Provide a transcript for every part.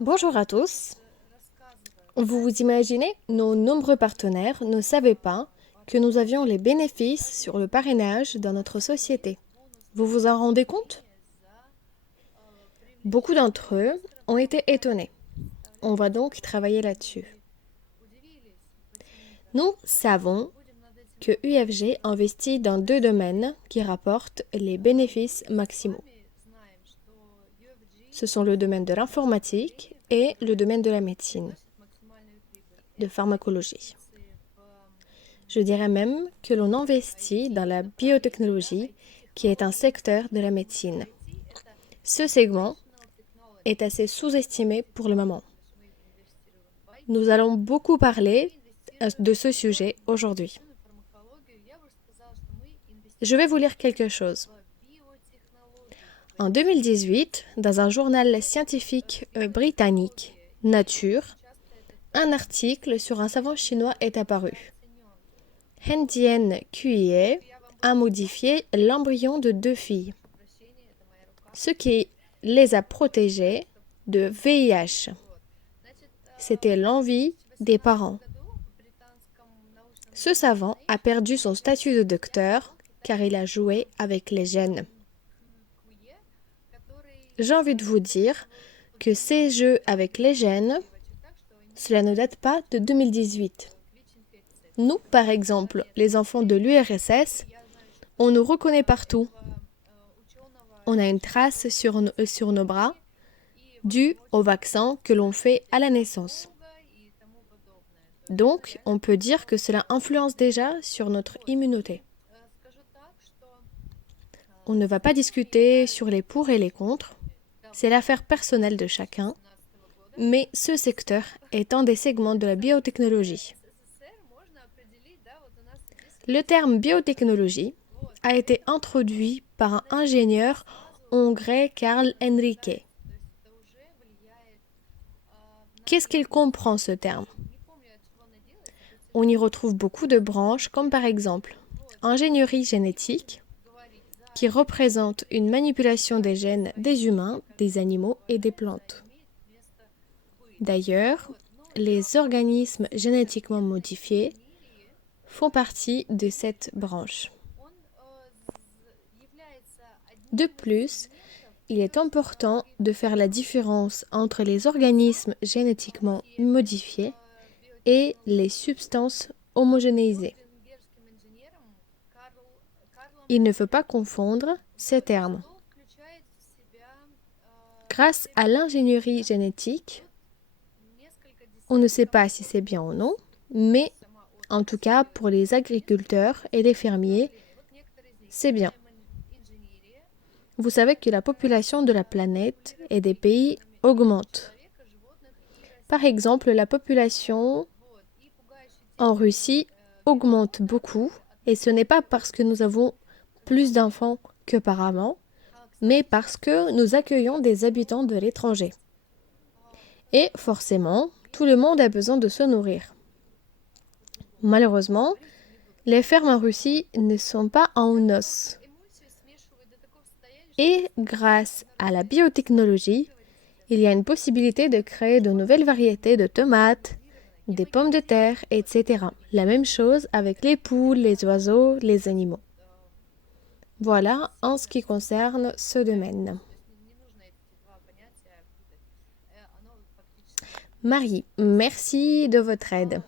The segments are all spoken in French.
Bonjour à tous. Vous vous imaginez, nos nombreux partenaires ne savaient pas que nous avions les bénéfices sur le parrainage dans notre société. Vous vous en rendez compte? Beaucoup d'entre eux ont été étonnés. On va donc travailler là-dessus. Nous savons que UFG investit dans deux domaines qui rapportent les bénéfices maximaux. Ce sont le domaine de l'informatique et le domaine de la médecine, de pharmacologie. Je dirais même que l'on investit dans la biotechnologie, qui est un secteur de la médecine. Ce segment est assez sous-estimé pour le moment. Nous allons beaucoup parler de ce sujet aujourd'hui. Je vais vous lire quelque chose. En 2018, dans un journal scientifique britannique, Nature, un article sur un savant chinois est apparu. Hen Jian Qiye a modifié l'embryon de deux filles, ce qui les a protégées de VIH. C'était l'envie des parents. Ce savant a perdu son statut de docteur car il a joué avec les gènes. J'ai envie de vous dire que ces jeux avec les gènes, cela ne date pas de 2018. Nous, par exemple, les enfants de l'URSS, on nous reconnaît partout. On a une trace sur nos bras due au vaccin que l'on fait à la naissance. Donc, on peut dire que cela influence déjà sur notre immunité. On ne va pas discuter sur les pour et les contre, c'est l'affaire personnelle de chacun, mais ce secteur est un des segments de la biotechnologie. Le terme biotechnologie a été introduit par un ingénieur hongrois Carl Henrique. Qu'est-ce qu'il comprend ce terme? On y retrouve beaucoup de branches comme par exemple ingénierie génétique, qui représente une manipulation des gènes des humains, des animaux et des plantes. D'ailleurs, les organismes génétiquement modifiés font partie de cette branche. De plus, il est important de faire la différence entre les organismes génétiquement modifiés et les substances homogénéisées. Il ne faut pas confondre ces termes. Grâce à l'ingénierie génétique, on ne sait pas si c'est bien ou non, mais en tout cas pour les agriculteurs et les fermiers, c'est bien. Vous savez que la population de la planète et des pays augmente. Par exemple, la population en Russie augmente beaucoup et ce n'est pas parce que nous avons plus d'enfants qu'auparavant, mais parce que nous accueillons des habitants de l'étranger. Et forcément, tout le monde a besoin de se nourrir. Malheureusement, les fermes en Russie ne sont pas en os. Et grâce à la biotechnologie, il y a une possibilité de créer de nouvelles variétés de tomates, des pommes de terre, etc. La même chose avec les poules, les oiseaux, les animaux. Voilà en ce qui concerne ce domaine. Marie, merci de votre aide.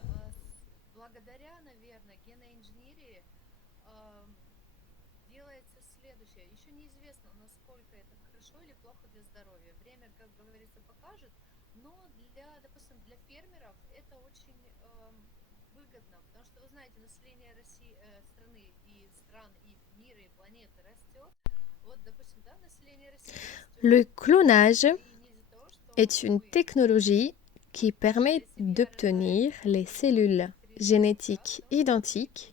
Le clonage est une technologie qui permet d'obtenir les cellules génétiques identiques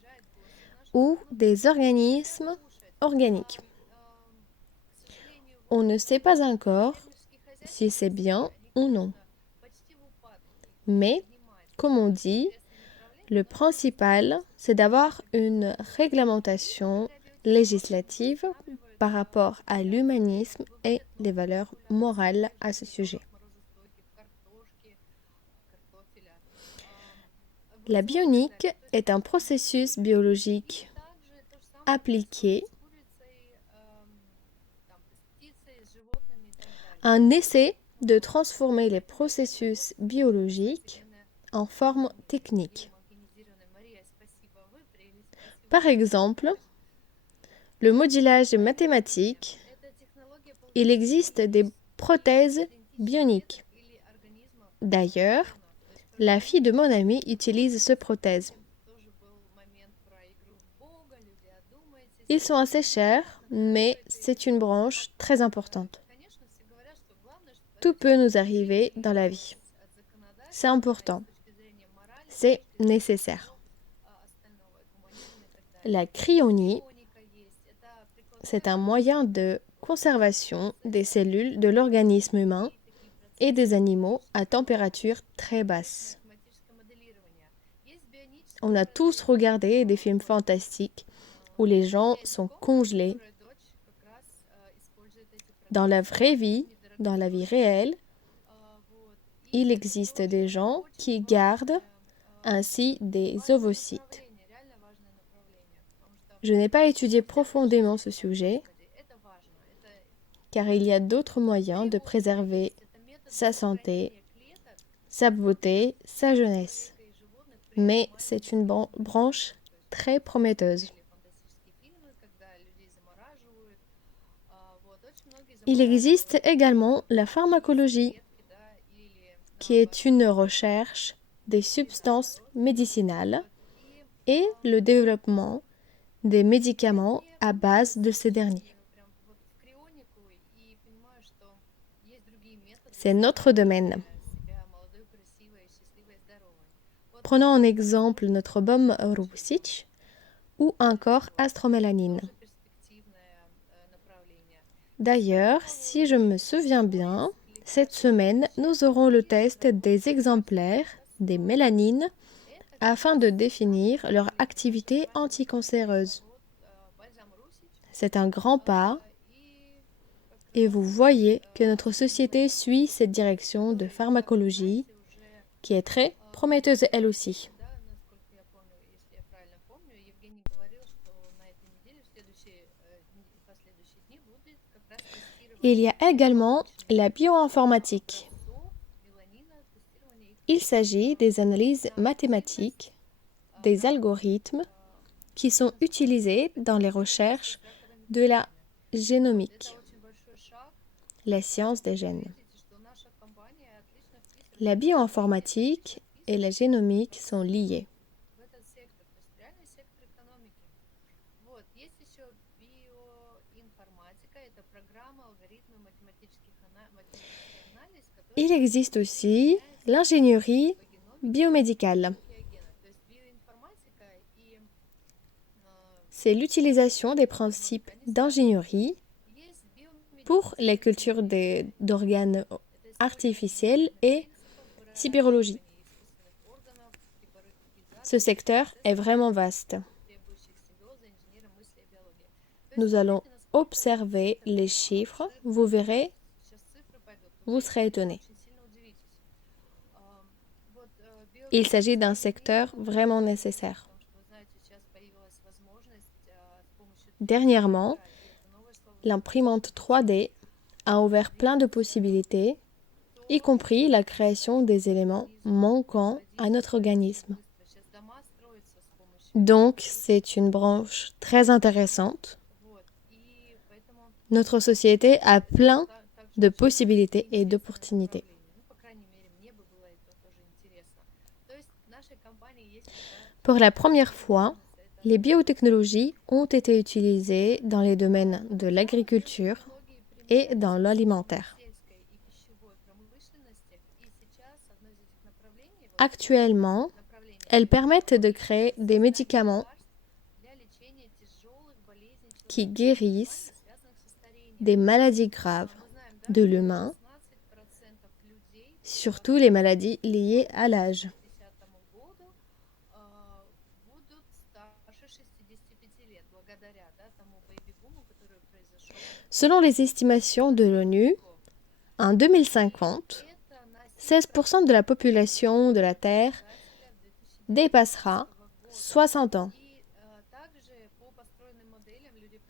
ou des organismes organiques. On ne sait pas encore si c'est bien ou non. Mais, comme on dit, le principal, c'est d'avoir une réglementation législative par rapport à l'humanisme et les valeurs morales à ce sujet. La bionique est un processus biologique appliqué, un essai de transformer les processus biologiques en forme technique. Par exemple, le modulage mathématique, il existe des prothèses bioniques. D'ailleurs, la fille de mon ami utilise ce prothèse. Ils sont assez chers, mais c'est une branche très importante. Tout peut nous arriver dans la vie. C'est important. C'est nécessaire. La cryonie, c'est un moyen de conservation des cellules de l'organisme humain et des animaux à température très basse. On a tous regardé des films fantastiques où les gens sont congelés. Dans la vraie vie, dans la vie réelle, il existe des gens qui gardent ainsi des ovocytes. Je n'ai pas étudié profondément ce sujet, car il y a d'autres moyens de préserver sa santé, sa beauté, sa jeunesse. Mais c'est une branche très prometteuse. Il existe également la pharmacologie, qui est une recherche des substances médicinales et le développement des médicaments à base de ces derniers. C'est notre domaine. Prenons en exemple notre baume Roussitch ou encore Astromélanine. D'ailleurs, si je me souviens bien, cette semaine, nous aurons le test des exemplaires des mélanines afin de définir leur activité anticancéreuse. C'est un grand pas et vous voyez que notre société suit cette direction de pharmacologie qui est très prometteuse elle aussi. Il y a également la bioinformatique. Il s'agit des analyses mathématiques, des algorithmes qui sont utilisés dans les recherches de la génomique, la science des gènes. La bioinformatique et la génomique sont liées. Il existe aussi l'ingénierie biomédicale. C'est l'utilisation des principes d'ingénierie pour les cultures d'organes artificiels et spirologie. Ce secteur est vraiment vaste. Nous allons observer les chiffres, vous verrez, vous serez étonnés. Il s'agit d'un secteur vraiment nécessaire. Dernièrement, l'imprimante 3D a ouvert plein de possibilités, y compris la création des éléments manquants à notre organisme. Donc, c'est une branche très intéressante. Notre société a plein de possibilités et d'opportunités. Pour la première fois, les biotechnologies ont été utilisées dans les domaines de l'agriculture et dans l'alimentaire. Actuellement, elles permettent de créer des médicaments qui guérissent des maladies graves de l'humain, surtout les maladies liées à l'âge. Selon les estimations de l'ONU, en 2050, 16% de la population de la Terre dépassera 60 ans.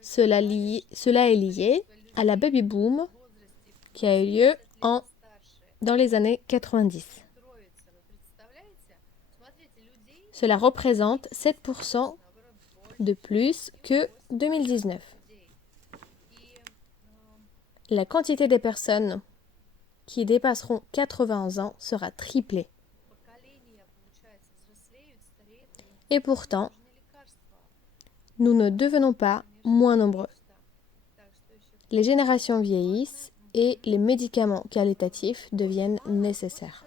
Cela est lié à la baby boom qui a eu lieu dans les années 90. Cela représente 7% de plus que 2019. La quantité des personnes qui dépasseront 80 ans sera triplée. Et pourtant, nous ne devenons pas moins nombreux. Les générations vieillissent et les médicaments qualitatifs deviennent nécessaires.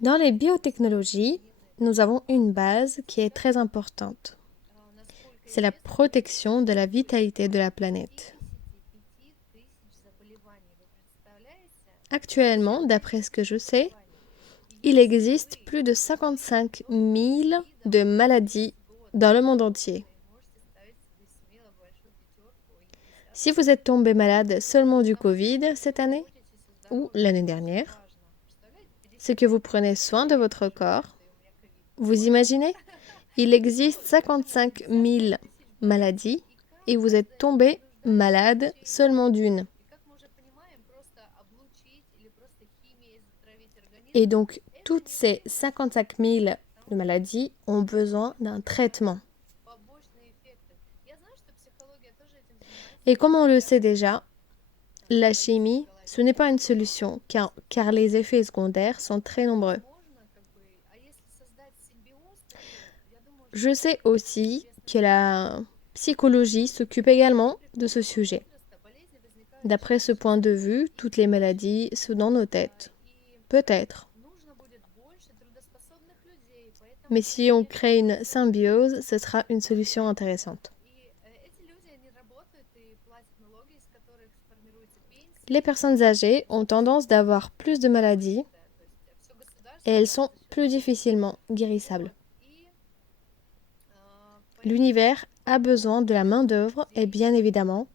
Dans les biotechnologies, nous avons une base qui est très importante. C'est la protection de la vitalité de la planète. Actuellement, d'après ce que je sais, il existe plus de 55 000 de maladies dans le monde entier. Si vous êtes tombé malade seulement du Covid cette année ou l'année dernière, c'est que vous prenez soin de votre corps. Vous imaginez? Il existe 55 000 maladies et vous êtes tombé malade seulement d'une. Et donc, toutes ces 55 000 maladies ont besoin d'un traitement. Et comme on le sait déjà, la chimie, ce n'est pas une solution car les effets secondaires sont très nombreux. Je sais aussi que la psychologie s'occupe également de ce sujet. D'après ce point de vue, toutes les maladies sont dans nos têtes. Peut-être. Mais si on crée une symbiose, ce sera une solution intéressante. Les personnes âgées ont tendance d'avoir plus de maladies et elles sont plus difficilement guérissables. L'univers a besoin de la main-d'œuvre et bien évidemment,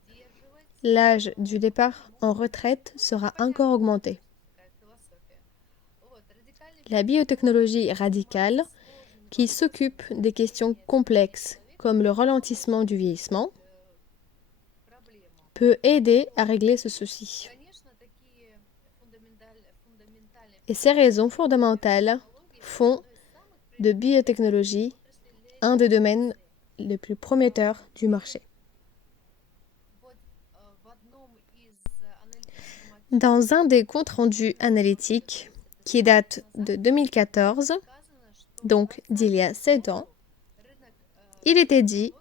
l'âge du départ en retraite sera encore augmenté. La biotechnologie radicale, qui s'occupe des questions complexes comme le ralentissement du vieillissement, peut aider à régler ce souci. Et ces raisons fondamentales font de biotechnologie un des domaines les plus prometteurs du marché. Dans un des comptes rendus analytiques qui date de 2014, donc d'il y a 7 ans, il était dit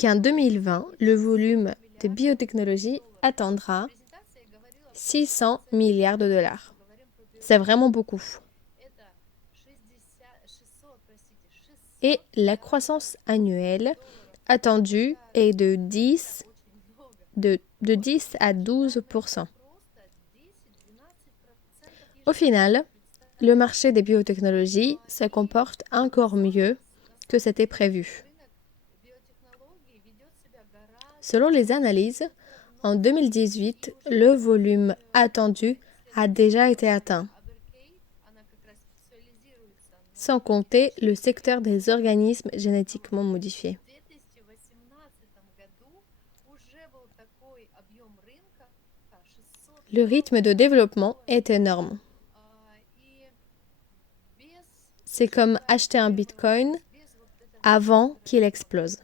qu'en 2020, le volume de biotechnologie atteindra 600 milliards de dollars. C'est vraiment beaucoup. Et la croissance annuelle attendue est de 10 à 12%. Au final, le marché des biotechnologies se comporte encore mieux que c'était prévu. Selon les analyses, en 2018, le volume attendu a déjà été atteint, sans compter le secteur des organismes génétiquement modifiés. Le rythme de développement est énorme. C'est comme acheter un Bitcoin avant qu'il explose.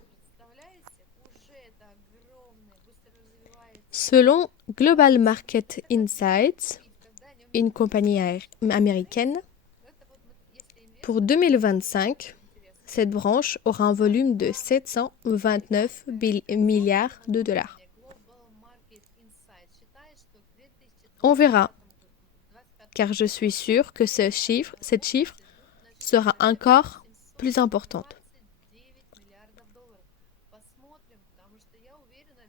Selon Global Market Insights, une compagnie américaine, pour 2025, cette branche aura un volume de 729 milliards de dollars. On verra, car je suis sûre que cette chiffre sera encore plus importante.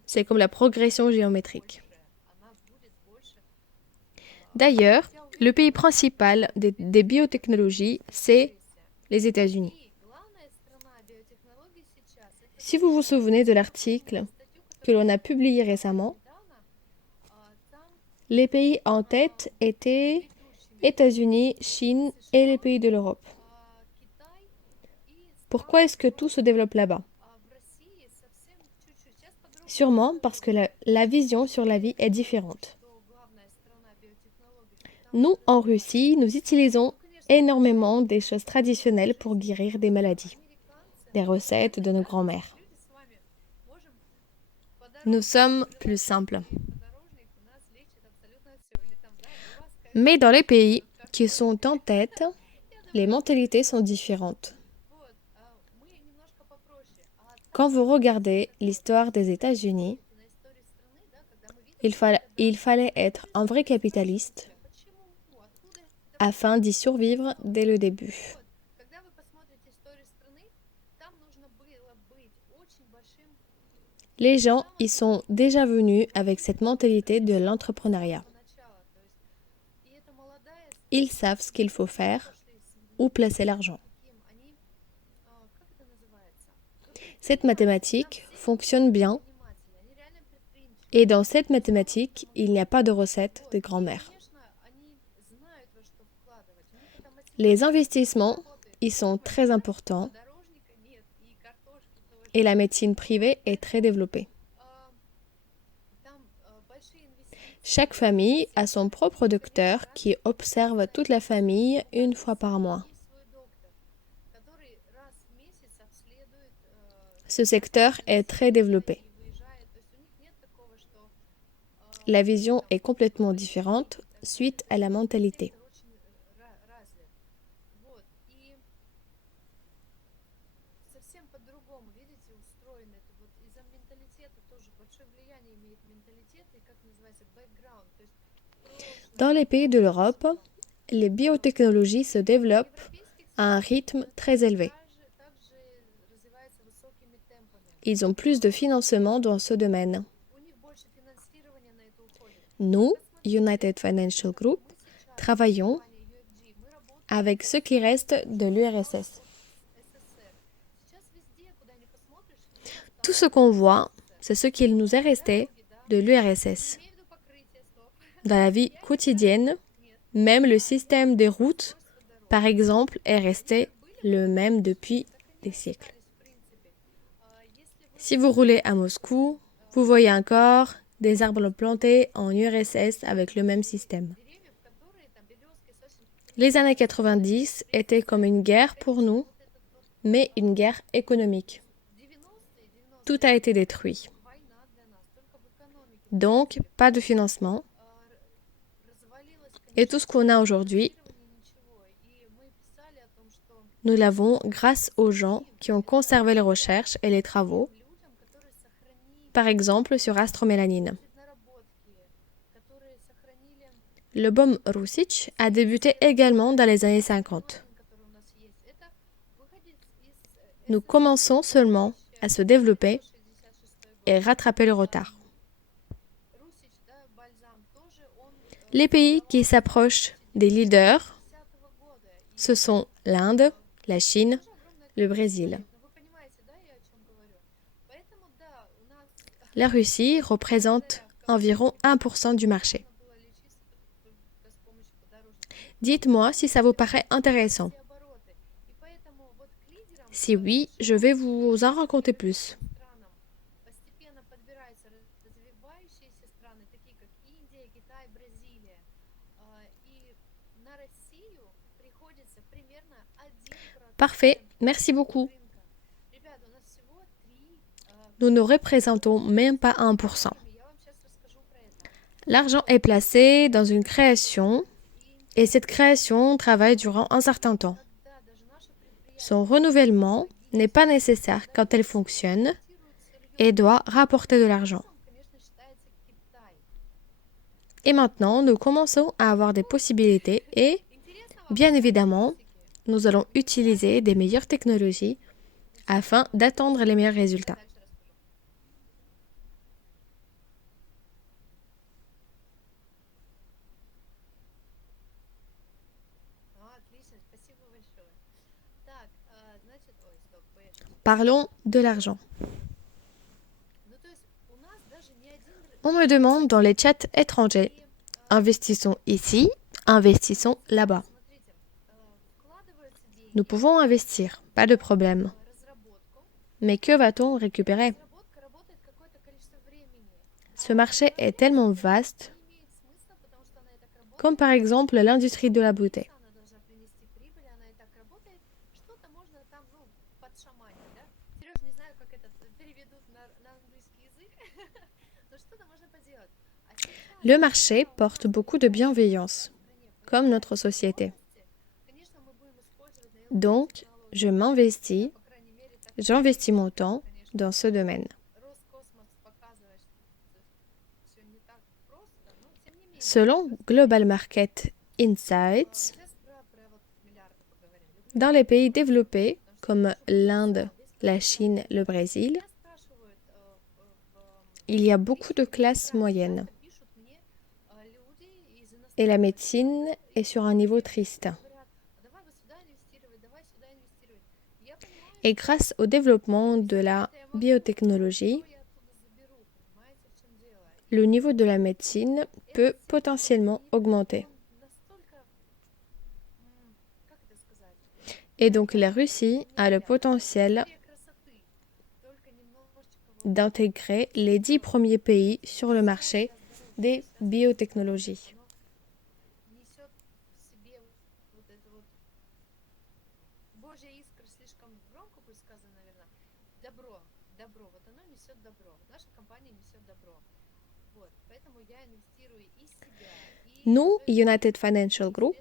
C'est comme la progression géométrique. D'ailleurs, le pays principal des biotechnologies, c'est les États-Unis. Si vous vous souvenez de l'article que l'on a publié récemment, les pays en tête étaient États-Unis, Chine et les pays de l'Europe. Pourquoi est-ce que tout se développe là-bas? Sûrement parce que la vision sur la vie est différente. Nous, en Russie, nous utilisons énormément des choses traditionnelles pour guérir des maladies, des recettes de nos grands-mères. Nous sommes plus simples. Mais dans les pays qui sont en tête, les mentalités sont différentes. Quand vous regardez l'histoire des États-Unis, il fallait être un vrai capitaliste afin d'y survivre dès le début. Les gens y sont déjà venus avec cette mentalité de l'entrepreneuriat. Ils savent ce qu'il faut faire, où placer l'argent. Cette mathématique fonctionne bien et dans cette mathématique, il n'y a pas de recette de grand-mère. Les investissements y sont très importants et la médecine privée est très développée. Chaque famille a son propre docteur qui observe toute la famille une fois par mois. Ce secteur est très développé. La vision est complètement différente suite à la mentalité. Dans les pays de l'Europe, les biotechnologies se développent à un rythme très élevé. Ils ont plus de financement dans ce domaine. Nous, United Financial Group, travaillons avec ce qui reste de l'URSS. Tout ce qu'on voit, c'est ce qu'il nous est resté de l'URSS. Dans la vie quotidienne, même le système des routes, par exemple, est resté le même depuis des siècles. Si vous roulez à Moscou, vous voyez encore des arbres plantés en URSS avec le même système. Les années 90 étaient comme une guerre pour nous, mais une guerre économique. Tout a été détruit. Donc, pas de financement. Et tout ce qu'on a aujourd'hui, nous l'avons grâce aux gens qui ont conservé les recherches et les travaux, par exemple sur astromélanine. Le baume Roussitch a débuté également dans les années 50. Nous commençons seulement à se développer et rattraper le retard. Les pays qui s'approchent des leaders, ce sont l'Inde, la Chine, le Brésil. La Russie représente environ 1% du marché. Dites-moi si ça vous paraît intéressant. Si oui, je vais vous en raconter plus. Parfait, merci beaucoup. Nous ne représentons même pas 1%. L'argent est placé dans une création et cette création travaille durant un certain temps. Son renouvellement n'est pas nécessaire quand elle fonctionne et doit rapporter de l'argent. Et maintenant, nous commençons à avoir des possibilités et, bien évidemment, nous allons utiliser des meilleures technologies afin d'atteindre les meilleurs résultats. Parlons de l'argent. On me demande dans les chats étrangers, investissons ici, investissons là-bas. Nous pouvons investir, pas de problème. Mais que va-t-on récupérer? Ce marché est tellement vaste, comme par exemple l'industrie de la beauté. Le marché porte beaucoup de bienveillance, comme notre société. Donc, j'investis mon temps dans ce domaine. Selon Global Market Insights, dans les pays développés comme l'Inde, la Chine, le Brésil, il y a beaucoup de classes moyennes. Et la médecine est sur un niveau triste. Et grâce au développement de la biotechnologie, le niveau de la médecine peut potentiellement augmenter. Et donc la Russie a le potentiel d'intégrer les 10 premiers pays sur le marché des biotechnologies. Nous, United Financial Group,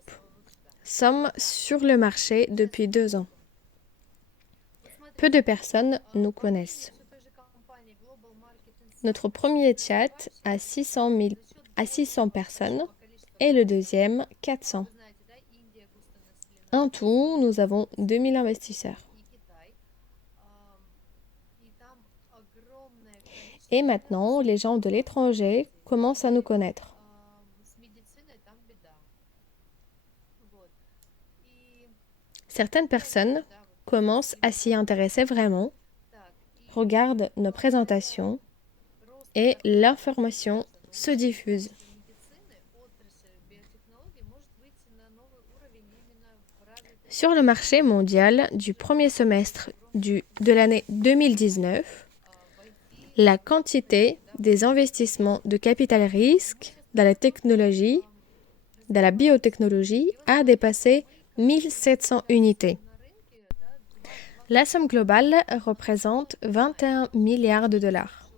sommes sur le marché depuis 2 ans. Peu de personnes nous connaissent. Notre premier chat a 600 personnes et le deuxième 400. En tout, nous avons 2000 investisseurs. Et maintenant, les gens de l'étranger commencent à nous connaître. Certaines personnes commencent à s'y intéresser vraiment, regardent nos présentations et l'information se diffuse. Sur le marché mondial du premier semestre de l'année 2019, la quantité des investissements de capital risque dans la technologie, dans la biotechnologie, a dépassé 1700 unités. La somme globale représente 21 milliards de dollars.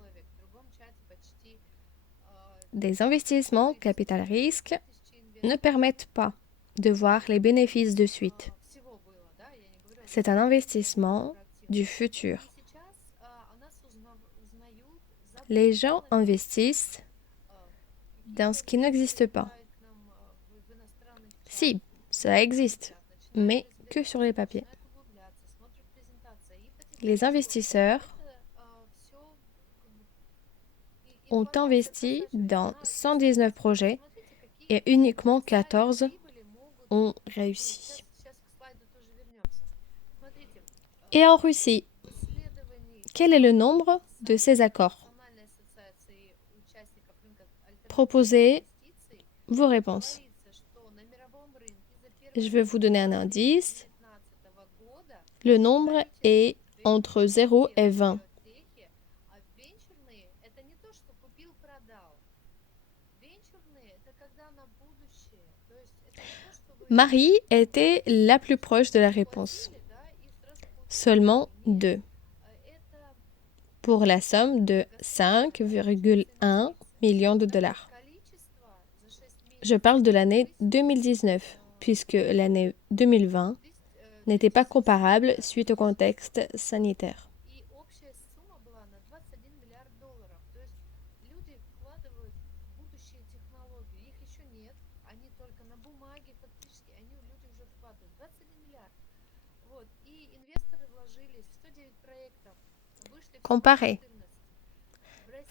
Des investissements capital risque ne permettent pas de voir les bénéfices de suite. C'est un investissement du futur. Les gens investissent dans ce qui n'existe pas. Si, ça existe, mais que sur les papiers. Les investisseurs ont investi dans 119 projets et uniquement 14 ont réussi. Et en Russie, quel est le nombre de ces accords? Proposez vos réponses. Je vais vous donner un indice. Le nombre est entre 0 et 20. Marie était la plus proche de la réponse. Seulement 2. Pour la somme de 5,1 millions de dollars. Je parle de l'année 2019, puisque l'année 2020 n'était pas comparable suite au contexte sanitaire. Comparez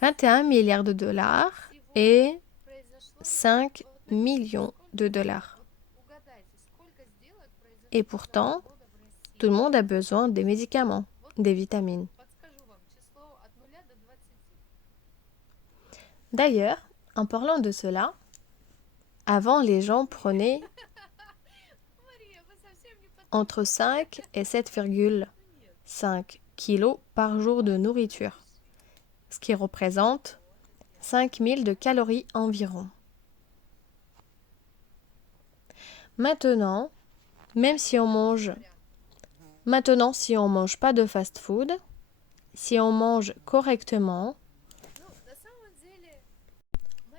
21 milliards de dollars et 5 millions de dollars. Et pourtant, Tout le monde a besoin des médicaments, des vitamines. D'ailleurs, en parlant de cela, avant les gens prenaient entre 5 et 7,5 kilos par jour de nourriture, ce qui représente 5000 de calories environ. Maintenant, si on mange pas de fast-food, si on mange correctement,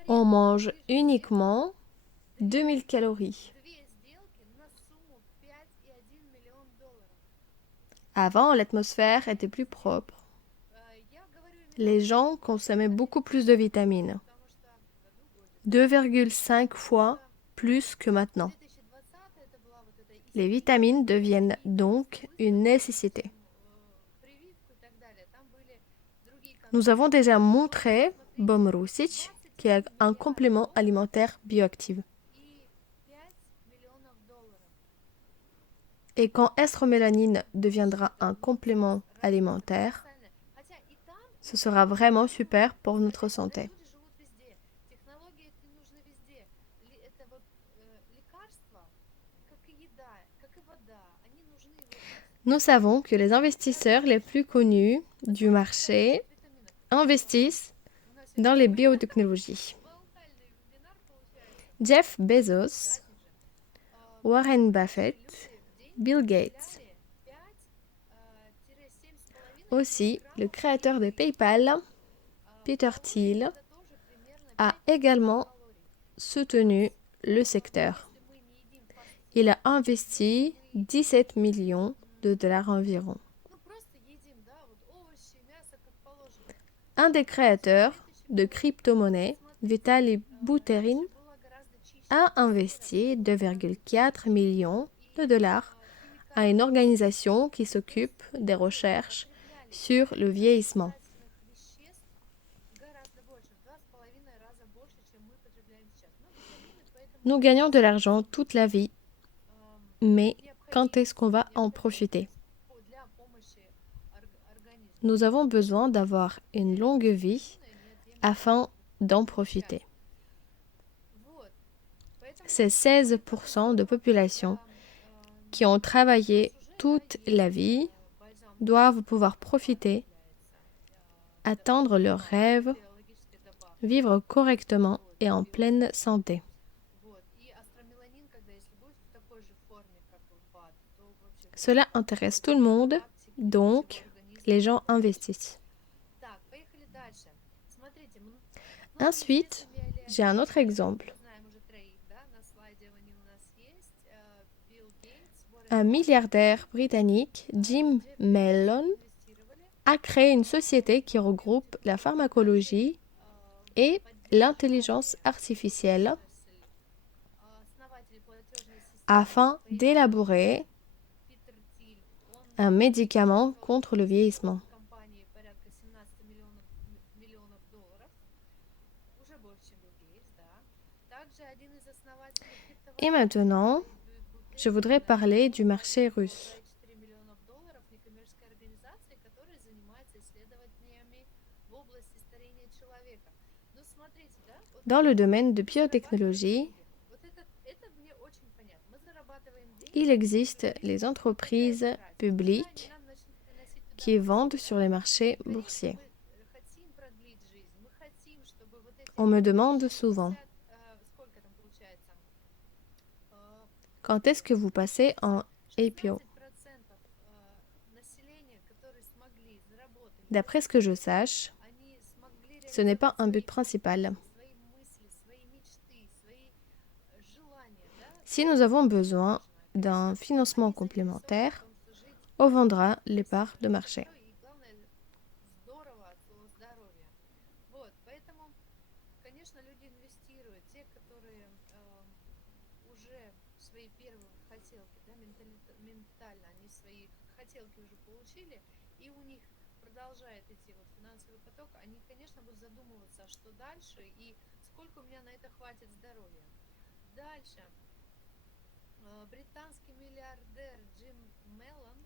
on mange uniquement 2000 calories. Avant, l'atmosphère était plus propre. Les gens consommaient beaucoup plus de vitamines, 2,5 fois plus que maintenant. Les vitamines deviennent donc une nécessité. Nous avons déjà montré Bomrusic, qui est un complément alimentaire bioactif. Et quand estromélanine deviendra un complément alimentaire, ce sera vraiment super pour notre santé. Nous savons que les investisseurs les plus connus du marché investissent dans les biotechnologies. Jeff Bezos, Warren Buffett, Bill Gates. Aussi, le créateur de PayPal, Peter Thiel, a également soutenu le secteur. Il a investi 17 millions de dollars environ. Un des créateurs de crypto-monnaies, Vitalik Buterin, a investi 2,4 millions de dollars à une organisation qui s'occupe des recherches sur le vieillissement. Nous gagnons de l'argent toute la vie, mais quand est-ce qu'on va en profiter? Nous avons besoin d'avoir une longue vie afin d'en profiter. C'est 16% de population qui ont travaillé toute la vie doivent pouvoir profiter, atteindre leurs rêves, vivre correctement et en pleine santé. Cela intéresse tout le monde, donc les gens investissent. Ensuite, j'ai un autre exemple. Un milliardaire britannique, Jim Mellon, a créé une société qui regroupe la pharmacologie et l'intelligence artificielle afin d'élaborer un médicament contre le vieillissement. Et maintenant, je voudrais parler du marché russe. Dans le domaine de biotechnologie, il existe les entreprises publiques qui vendent sur les marchés boursiers. On me demande souvent, quand est-ce que vous passez en IPO? D'après ce que je sache, ce n'est pas un but principal. Si nous avons besoin d'un financement complémentaire, on vendra les parts de marché. Британский миллиардер Джим Меллон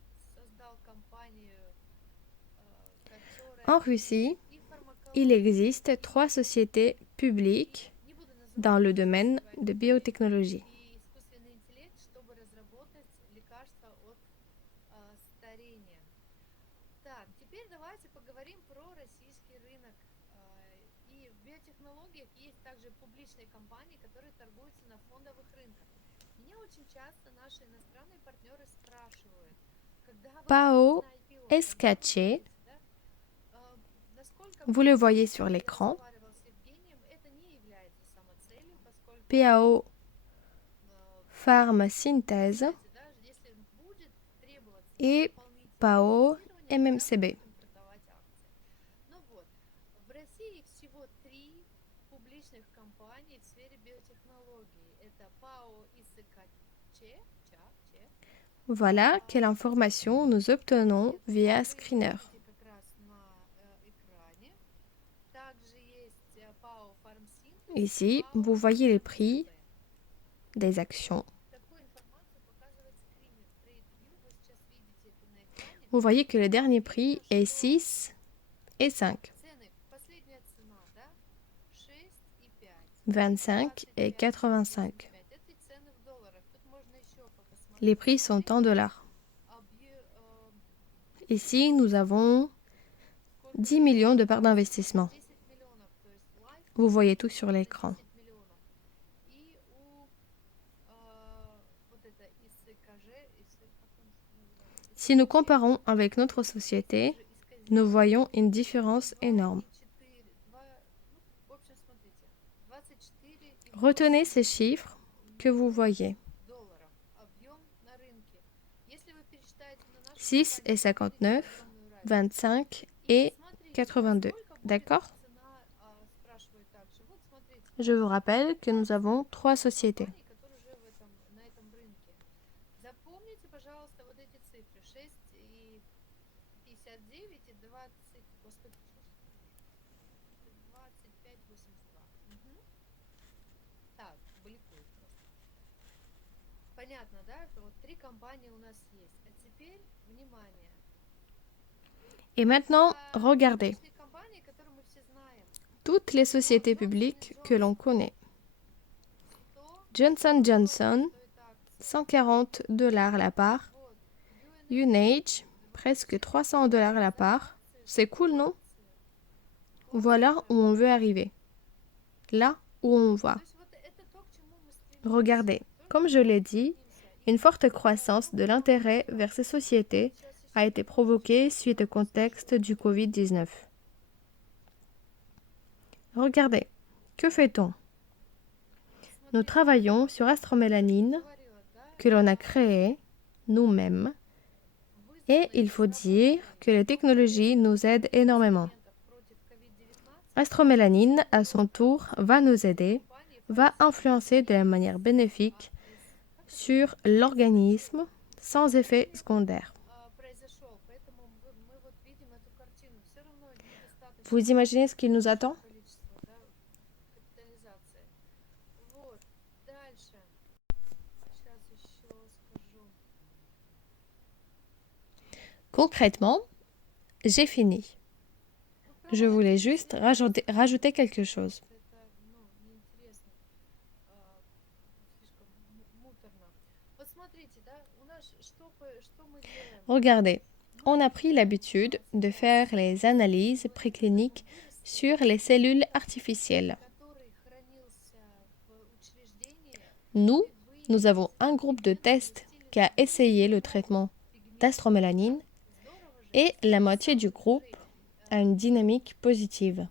En Russie, il existe 3 sociétés publiques dans le domaine de biotechnologie. PAO SKC, vous le voyez sur l'écran. PAO Pharma Synthèse et PAO MMCB. Voilà quelle information nous obtenons via Screener. Ici, vous voyez les prix des actions. Vous voyez que le dernier prix est 6 et 5. 25 et 85. Les prix sont en dollars. Ici, nous avons 10 millions de parts d'investissement. Vous voyez tout sur l'écran. Si nous comparons avec notre société, nous voyons une différence énorme. Retenez ces chiffres que vous voyez. 6 et 59, 25 et 82. D'accord? Je vous rappelle que nous avons 3 sociétés. Et maintenant, regardez. Toutes les sociétés publiques que l'on connaît. Johnson & Johnson, 140 $ la part. UNH, presque 300 $ la part. C'est cool, non? Voilà où on veut arriver. Là où on va. Regardez, comme je l'ai dit, une forte croissance de l'intérêt vers ces sociétés a été provoquée suite au contexte du Covid-19. Regardez, que fait-on? Nous travaillons sur Astromélanine, que l'on a créée nous-mêmes, et il faut dire que les technologies nous aident énormément. Astromélanine, à son tour, va nous aider, va influencer de la manière bénéfique sur l'organisme sans effet secondaire. Vous imaginez ce qu'il nous attend? Concrètement, j'ai fini. Je voulais juste rajouter quelque chose. Regardez, on a pris l'habitude de faire les analyses précliniques sur les cellules artificielles. Nous avons un groupe de tests qui a essayé le traitement d'astromélanine et la moitié du groupe a une dynamique positive.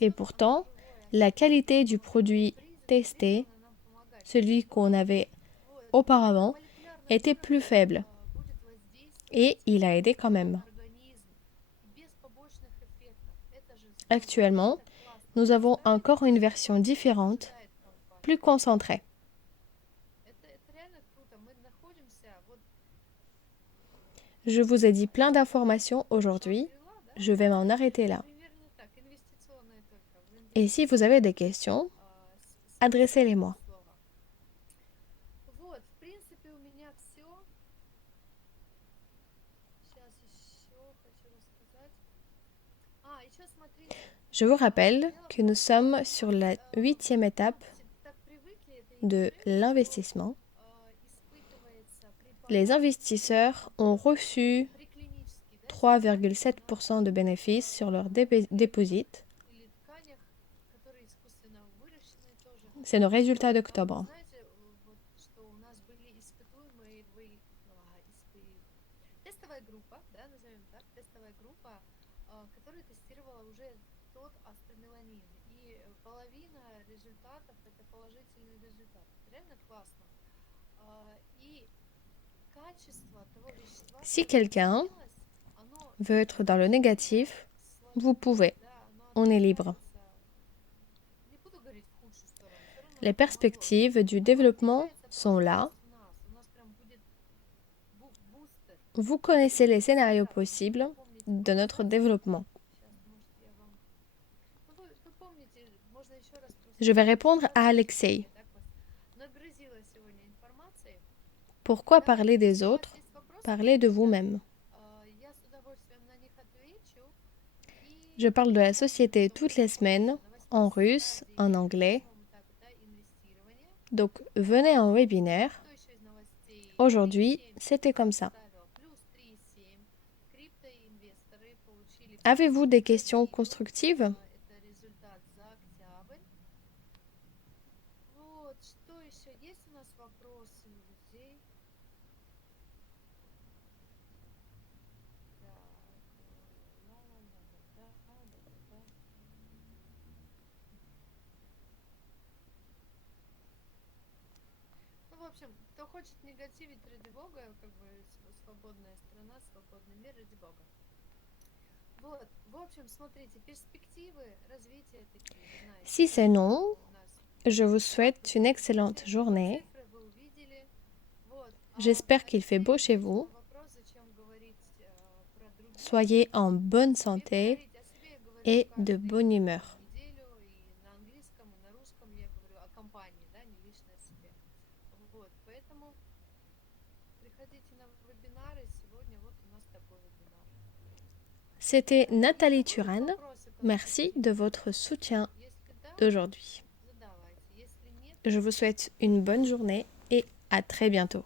Et pourtant, la qualité du produit testé, celui qu'on avait auparavant, était plus faible. Et il a aidé quand même. Actuellement, nous avons encore une version différente, plus concentrée. Je vous ai dit plein d'informations aujourd'hui. Je vais m'en arrêter là. Et si vous avez des questions, adressez-les-moi. Je vous rappelle que nous sommes sur la 8e étape de l'investissement. Les investisseurs ont reçu 3,7% de bénéfices sur leur dépôt. C'est nos résultats d'octobre. Si quelqu'un veut être dans le négatif, vous pouvez. On est libre. Les perspectives du développement sont là. Vous connaissez les scénarios possibles de notre développement. Je vais répondre à Alexei. Pourquoi parler des autres? Parlez de vous-même. Je parle de la société toutes les semaines, en russe, en anglais. Donc, venez en webinaire. Aujourd'hui, c'était comme ça. Avez-vous des questions constructives? Si c'est non, je vous souhaite une excellente journée. J'espère qu'il fait beau chez vous. Soyez en bonne santé et de bonne humeur. C'était Nathalie Turan. Merci de votre soutien d'aujourd'hui. Je vous souhaite une bonne journée et à très bientôt.